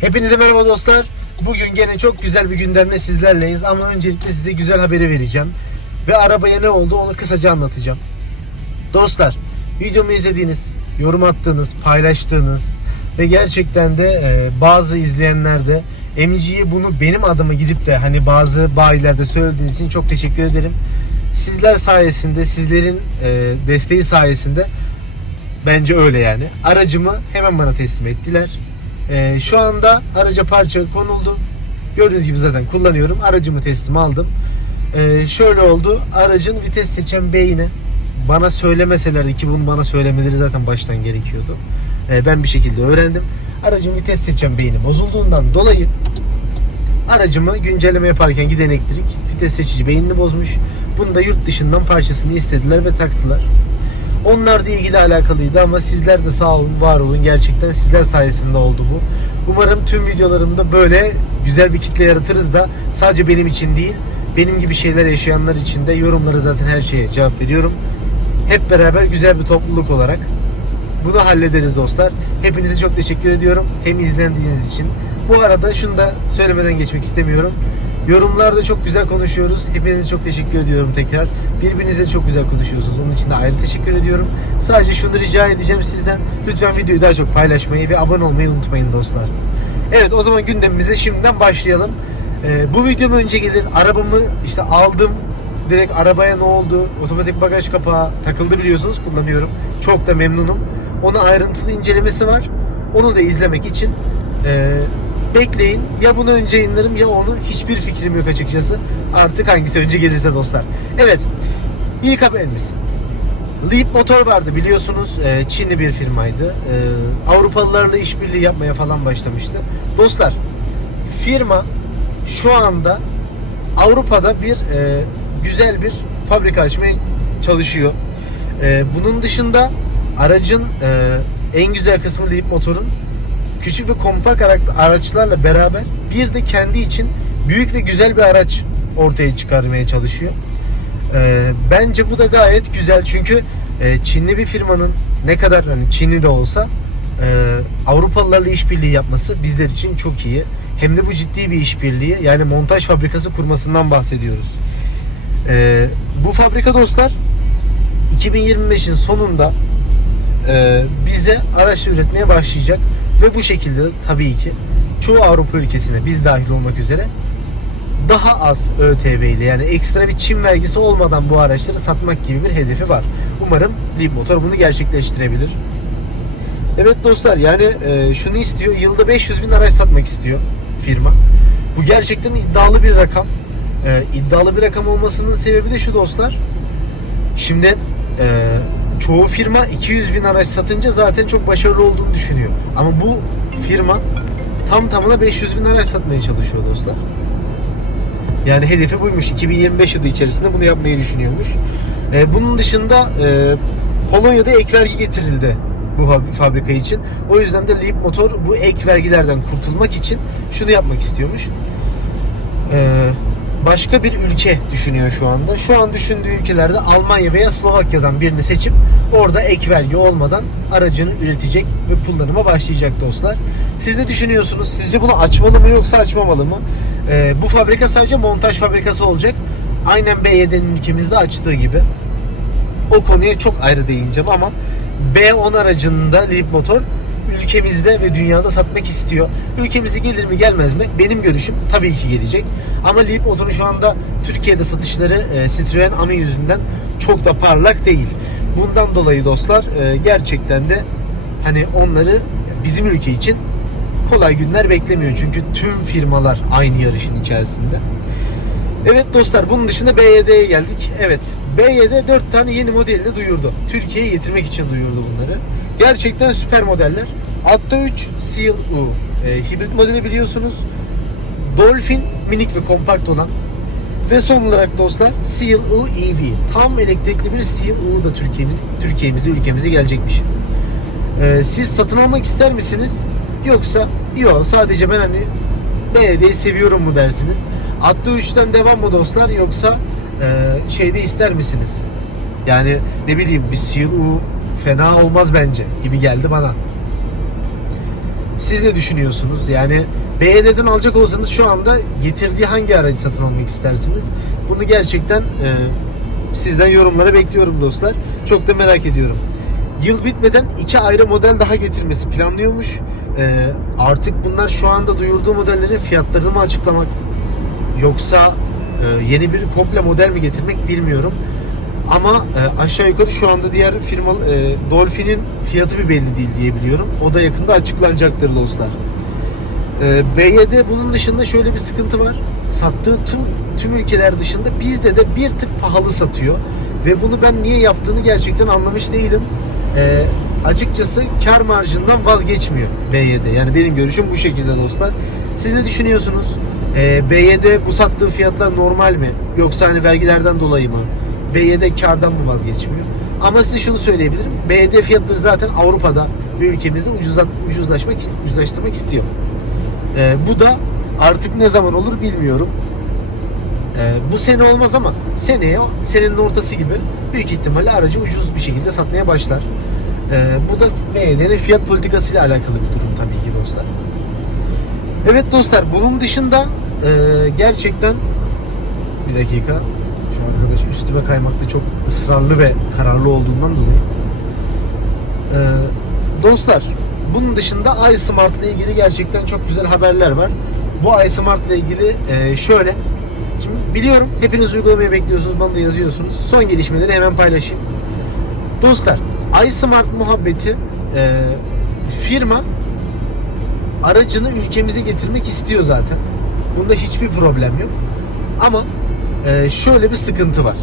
Hepinize merhaba dostlar. Bugün gene çok güzel bir gündemle sizlerleyiz ama öncelikle size güzel haberi vereceğim. Ve arabaya ne oldu onu kısaca anlatacağım. Dostlar, videomu izlediğiniz, yorum attığınız, paylaştığınız ve gerçekten de e, bazı izleyenler de MG'ye bunu benim adıma gidip de hani bazı bayilerde söylediğiniz için çok teşekkür ederim. Sizler sayesinde, sizlerin e, desteği sayesinde Bence öyle yani. Aracımı hemen bana teslim ettiler. Ee, şu anda araca parça konuldu. Gördüğünüz gibi zaten kullanıyorum. Aracımı teslim aldım. Ee, şöyle oldu. Aracın vites seçen beyni bana söylemeselerdi ki bunu bana söylemeleri zaten baştan gerekiyordu. Ee, ben bir şekilde öğrendim. Aracın vites seçen beyni bozulduğundan dolayı aracımı güncelleme yaparken giden elektrik vites seçici beynini bozmuş. Bunu da yurt dışından parçasını istediler ve taktılar. Onlar da ilgili alakalıydı ama sizler de sağ olun, var olun. Gerçekten sizler sayesinde oldu bu. Umarım tüm videolarımda böyle güzel bir kitle yaratırız da sadece benim için değil, benim gibi şeyler yaşayanlar için de yorumlara zaten her şeye cevap veriyorum. Hep beraber güzel bir topluluk olarak bunu hallederiz dostlar. Hepinize çok teşekkür ediyorum. Hem izlendiğiniz için. Bu arada şunu da söylemeden geçmek istemiyorum. Yorumlarda çok güzel konuşuyoruz. Hepinize çok teşekkür ediyorum tekrar. Birbirinize çok güzel konuşuyorsunuz. Onun için de ayrı teşekkür ediyorum. Sadece şunu rica edeceğim sizden. Lütfen videoyu daha çok paylaşmayı ve abone olmayı unutmayın dostlar. Evet o zaman gündemimize şimdiden başlayalım. Ee, bu videom önce gelir. Arabamı işte aldım. Direkt arabaya ne oldu? Otomatik bagaj kapağı takıldı biliyorsunuz. Kullanıyorum. Çok da memnunum. Onun ayrıntılı incelemesi var. Onu da izlemek için e, bekleyin. Ya bunu önce yayınlarım ya onu. Hiçbir fikrim yok açıkçası. Artık hangisi önce gelirse dostlar. Evet. İlk haberimiz. Leap Motor vardı biliyorsunuz. E, Çinli bir firmaydı. E, Avrupalılarla işbirliği yapmaya falan başlamıştı. Dostlar firma şu anda Avrupa'da bir e, güzel bir fabrika açmaya çalışıyor. E, bunun dışında aracın e, en güzel kısmı Leap motorun küçük ve kompakt ara- araçlarla beraber bir de kendi için büyük ve güzel bir araç ortaya çıkarmaya çalışıyor. E, bence bu da gayet güzel çünkü e, Çinli bir firmanın ne kadar hani Çinli de olsa e, Avrupalılarla işbirliği yapması bizler için çok iyi. Hem de bu ciddi bir işbirliği. Yani montaj fabrikası kurmasından bahsediyoruz. E, bu fabrika dostlar 2025'in sonunda e, bize araç üretmeye başlayacak ve bu şekilde tabii ki çoğu Avrupa ülkesine biz dahil olmak üzere daha az ÖTV ile yani ekstra bir çim vergisi olmadan bu araçları satmak gibi bir hedefi var. Umarım Leap Motor bunu gerçekleştirebilir. Evet dostlar yani e, şunu istiyor. Yılda 500 bin araç satmak istiyor firma. Bu gerçekten iddialı bir rakam. E, iddialı bir rakam olmasının sebebi de şu dostlar. Şimdi e, çoğu firma 200 bin araç satınca zaten çok başarılı olduğunu düşünüyor. Ama bu firma tam tamına 500 bin araç satmaya çalışıyor dostlar. Yani hedefi buymuş. 2025 yılı içerisinde bunu yapmayı düşünüyormuş. E, bunun dışında e, Polonya'da ek vergi getirildi bu fab- fabrika için. O yüzden de Leap Motor bu ek vergilerden kurtulmak için şunu yapmak istiyormuş. E, başka bir ülke düşünüyor şu anda. Şu an düşündüğü ülkelerde Almanya veya Slovakya'dan birini seçip orada ek vergi olmadan aracını üretecek ve kullanıma başlayacak dostlar. Siz ne düşünüyorsunuz? Sizce bunu açmalı mı yoksa açmamalı mı? Ee, bu fabrika sadece montaj fabrikası olacak. Aynen BYD'nin ülkemizde açtığı gibi. O konuya çok ayrı değineceğim ama B10 aracında Leap Motor ülkemizde ve dünyada satmak istiyor. Ülkemize gelir mi gelmez mi? Benim görüşüm tabii ki gelecek. Ama Leap Motor'un şu anda Türkiye'de satışları e, Citroen Ami yüzünden çok da parlak değil. Bundan dolayı dostlar e, gerçekten de hani onları bizim ülke için kolay günler beklemiyor. Çünkü tüm firmalar aynı yarışın içerisinde. Evet dostlar bunun dışında BYD'ye geldik. Evet BYD 4 tane yeni modelini duyurdu. Türkiye'ye getirmek için duyurdu bunları. Gerçekten süper modeller. Altta 3 Seal U. E, hibrit modeli biliyorsunuz. Dolphin minik ve kompakt olan. Ve son olarak dostlar Seal U EV. Tam elektrikli bir Seal U da Türkiye'miz, Türkiye'mize ülkemize gelecekmiş. E, siz satın almak ister misiniz? Yoksa yok sadece ben hani BYD'yi seviyorum mu dersiniz? Atlı 3'ten devam mı dostlar yoksa e, şeyde ister misiniz? Yani ne bileyim bir Seal U fena olmaz bence gibi geldi bana. Siz ne düşünüyorsunuz? Yani BYD'den alacak olsanız şu anda getirdiği hangi aracı satın almak istersiniz? Bunu gerçekten e, sizden yorumlara bekliyorum dostlar. Çok da merak ediyorum. Yıl bitmeden iki ayrı model daha getirmesi planlıyormuş. E, artık bunlar şu anda duyurduğu modellerin fiyatlarını mı açıklamak yoksa e, yeni bir komple model mi getirmek bilmiyorum. Ama e, aşağı yukarı şu anda diğer firma e, Dolphin'in fiyatı bir belli değil diye biliyorum. O da yakında açıklanacaktır dostlar. E, BYD bunun dışında şöyle bir sıkıntı var. Sattığı tüm tüm ülkeler dışında bizde de bir tık pahalı satıyor. Ve bunu ben niye yaptığını gerçekten anlamış değilim. E, açıkçası kar marjından vazgeçmiyor BYD. Yani benim görüşüm bu şekilde dostlar. Siz ne düşünüyorsunuz? E, BYD bu sattığı fiyatlar normal mi? Yoksa hani vergilerden dolayı mı? BYD kardan mı vazgeçmiyor? Ama size şunu söyleyebilirim. BYD fiyatları zaten Avrupa'da ve ülkemizde ucuzlat, ucuzlaşmak, ucuzlaştırmak istiyor. Ee, bu da artık ne zaman olur bilmiyorum. Ee, bu sene olmaz ama seneye senenin ortası gibi büyük ihtimalle aracı ucuz bir şekilde satmaya başlar. Ee, bu da BYD'nin fiyat politikasıyla alakalı bir durum tabii ki dostlar. Evet dostlar bunun dışında e, gerçekten bir dakika arkadaş üstüme kaymakta çok ısrarlı ve kararlı olduğundan dolayı. Ee, dostlar bunun dışında iSmart ile ilgili gerçekten çok güzel haberler var. Bu iSmart ile ilgili e, şöyle. Şimdi biliyorum hepiniz uygulamayı bekliyorsunuz, bana da yazıyorsunuz. Son gelişmeleri hemen paylaşayım. Dostlar, iSmart muhabbeti e, firma aracını ülkemize getirmek istiyor zaten. Bunda hiçbir problem yok. Ama e, şöyle bir sıkıntı var.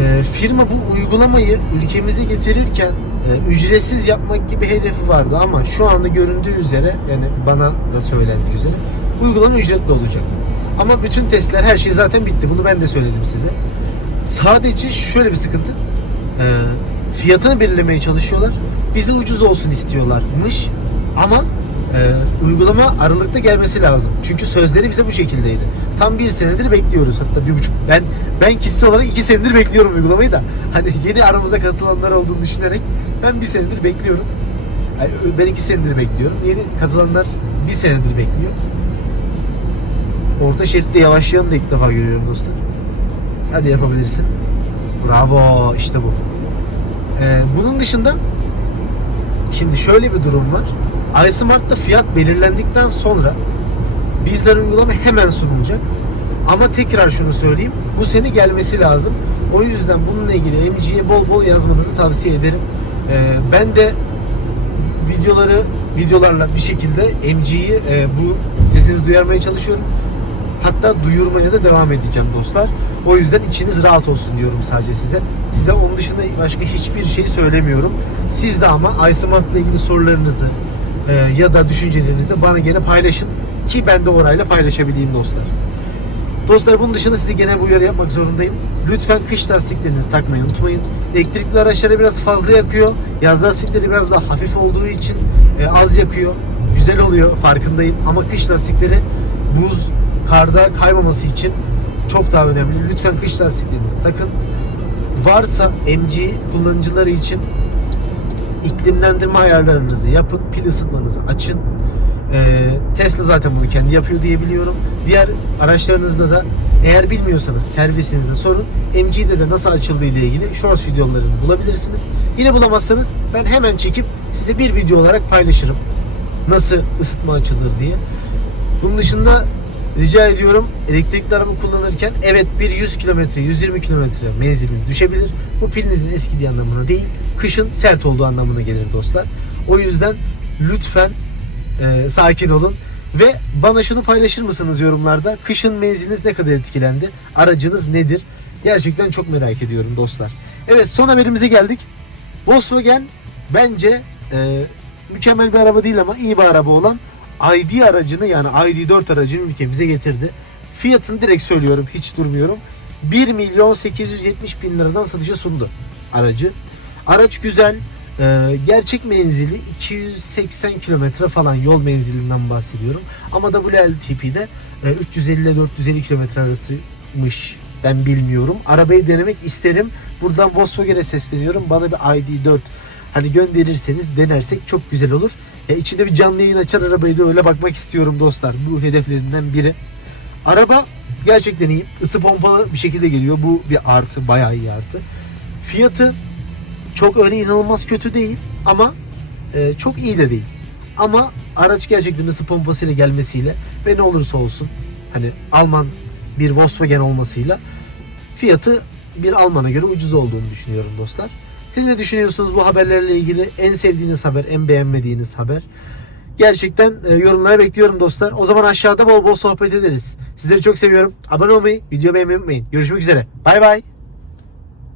E, firma bu uygulamayı ülkemize getirirken e, ücretsiz yapmak gibi hedefi vardı ama şu anda göründüğü üzere yani bana da söylendiği üzere uygulama ücretli olacak. Ama bütün testler her şey zaten bitti. Bunu ben de söyledim size. Sadece şöyle bir sıkıntı. E, fiyatını belirlemeye çalışıyorlar. Bize ucuz olsun istiyorlarmış. Ama e, uygulama Aralık'ta gelmesi lazım. Çünkü sözleri bize bu şekildeydi. Tam bir senedir bekliyoruz. Hatta bir buçuk. Ben ben kişisel olarak iki senedir bekliyorum uygulamayı da. Hani yeni aramıza katılanlar olduğunu düşünerek ben bir senedir bekliyorum. Ben iki senedir bekliyorum. Yeni katılanlar bir senedir bekliyor. Orta şeritte yavaşlayanı da ilk defa görüyorum dostlar. Hadi yapabilirsin. Bravo işte bu. Ee, bunun dışında şimdi şöyle bir durum var. iSmart'ta fiyat belirlendikten sonra bizler uygulama hemen sunulacak. Ama tekrar şunu söyleyeyim. Bu sene gelmesi lazım. O yüzden bununla ilgili MG'ye bol bol yazmanızı tavsiye ederim. Ee, ben de videoları videolarla bir şekilde MG'yi e, bu sesinizi duyarmaya çalışıyorum. Hatta duyurmaya da devam edeceğim dostlar. O yüzden içiniz rahat olsun diyorum sadece size. Size onun dışında başka hiçbir şey söylemiyorum. Siz de ama iSmart ile ilgili sorularınızı e, ya da düşüncelerinizi bana gene paylaşın ki ben de orayla paylaşabileyim dostlar. Dostlar bunun dışında size gene bu uyarı yapmak zorundayım. Lütfen kış lastiklerinizi takmayı unutmayın. Elektrikli araçları biraz fazla yakıyor. Yaz lastikleri biraz daha hafif olduğu için e, az yakıyor. Güzel oluyor farkındayım ama kış lastikleri buz, karda kaymaması için çok daha önemli. Lütfen kış lastiklerinizi takın. Varsa MG kullanıcıları için iklimlendirme ayarlarınızı yapın. Pil ısıtmanızı açın. Ee, Tesla zaten bunu kendi yapıyor diye biliyorum. Diğer araçlarınızda da eğer bilmiyorsanız servisinize sorun. MG'de de nasıl açıldığı ile ilgili shorts videolarını bulabilirsiniz. Yine bulamazsanız ben hemen çekip size bir video olarak paylaşırım. Nasıl ısıtma açılır diye. Bunun dışında rica ediyorum elektrikli araba kullanırken evet bir 100 kilometre 120 kilometre menziliniz düşebilir. Bu pilinizin eskidiği anlamına değil kışın sert olduğu anlamına gelir dostlar. O yüzden lütfen e, sakin olun ve bana şunu paylaşır mısınız yorumlarda? Kışın menziliniz ne kadar etkilendi? Aracınız nedir? Gerçekten çok merak ediyorum dostlar. Evet son haberimize geldik. Volkswagen bence e, mükemmel bir araba değil ama iyi bir araba olan ID aracını yani ID4 aracını ülkemize getirdi. Fiyatını direkt söylüyorum hiç durmuyorum. 1 milyon 870 bin liradan satışa sundu aracı. Araç güzel. Ee, gerçek menzili 280 kilometre falan yol menzilinden bahsediyorum. Ama WLTP'de e, 350 ile 450 kilometre arasıymış. Ben bilmiyorum. Arabayı denemek isterim. Buradan Volkswagen'e sesleniyorum. Bana bir ID4 hani gönderirseniz denersek çok güzel olur. E, içinde bir canlı yayın açar arabayı da öyle bakmak istiyorum dostlar. Bu hedeflerinden biri. Araba gerçekten iyi. Isı pompalı bir şekilde geliyor. Bu bir artı. Bayağı iyi artı. Fiyatı çok öyle inanılmaz kötü değil ama e, çok iyi de değil. Ama araç gerçekten ısı pompasıyla gelmesiyle ve ne olursa olsun hani Alman bir Volkswagen olmasıyla fiyatı bir Alman'a göre ucuz olduğunu düşünüyorum dostlar. Siz ne düşünüyorsunuz bu haberlerle ilgili? En sevdiğiniz haber, en beğenmediğiniz haber? Gerçekten e, yorumlara bekliyorum dostlar. O zaman aşağıda bol bol sohbet ederiz. Sizleri çok seviyorum. Abone olmayı, video beğenmeyi unutmayın. Görüşmek üzere. Bay bay.